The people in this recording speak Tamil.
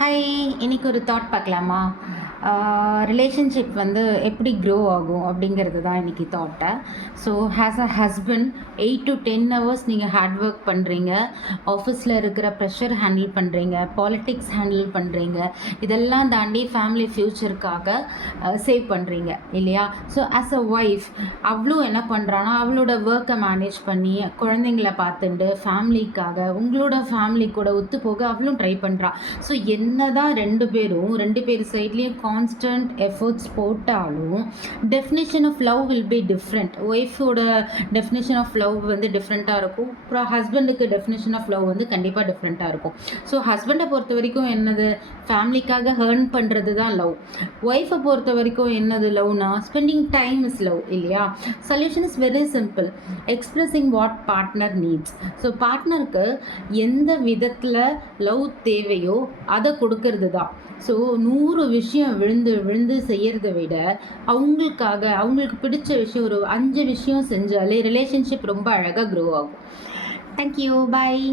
ஹாய், இன்னைக்கு ஒரு தாட் பார்க்கலாமா? ரிலேஷன்ஷிப் வந்து எப்படி க்ரோ ஆகும் அப்படிங்கிறது தான் இன்றைக்கி தாட்டை. So as a husband 8 to 10 hours நீங்கள் ஹார்ட் ஒர்க் பண்ணுறீங்க, ஆஃபீஸில் இருக்கிற ப்ரெஷர் ஹேண்டில் பண்ணுறீங்க, பாலிட்டிக்ஸ் ஹேண்டில் பண்ணுறீங்க, இதெல்லாம் தாண்டி ஃபேமிலி ஃப்யூச்சருக்காக சேவ் பண்ணுறீங்க இல்லையா? ஸோ ஆஸ் அ ஒய்ஃப் அவ்வளோ என்ன பண்ணுறான்னா அவளோட ஒர்க்கை மேனேஜ் பண்ணி குழந்தைங்கள பார்த்துட்டு ஃபேமிலிக்காக உங்களோட ஃபேமிலி கூட ஒத்து போக அவளும் ட்ரை பண்ணுறா. ஸோ என்ன தான் ரெண்டு பேர் சைட்லேயும் கான்ஸ்டன்ட் எஃபர்ட்ஸ் போட்டாலும் definition of love will be different. ஒய்ஃபோட டெஃபினேஷன் ஆஃப் லவ் வந்து டிஃப்ரெண்ட்டாக இருக்கும், அப்புறம் ஹஸ்பண்டுக்கு டெஃபினேஷன் ஆஃப் லவ் வந்து கண்டிப்பாக டிஃப்ரெண்ட்டாக இருக்கும். ஸோ ஹஸ்பண்டை பொறுத்த வரைக்கும் என்னது, ஃபேமிலிக்காக ஹேர்ன் பண்ணுறது தான் லவ். ஒய்ஃபை பொறுத்த வரைக்கும் என்னது லவ்னா, ஸ்பெண்டிங் டைம் இஸ் லவ் இல்லையா? Solution is very simple, expressing what partner needs. So பார்ட்னருக்கு எந்த விதத்தில் லவ் தேவையோ அதை கொடுக்கறது தான். ஸோ 100 விஷயம் விழுந்து விழுந்து செய்கிறத விட அவங்களுக்கு பிடிச்ச விஷயம் ஒரு 5 விஷயம் செஞ்சாலே ரிலேஷன்ஷிப் ரொம்ப அழகாக க்ரோ ஆகும். தேங்க்யூ, பாய்.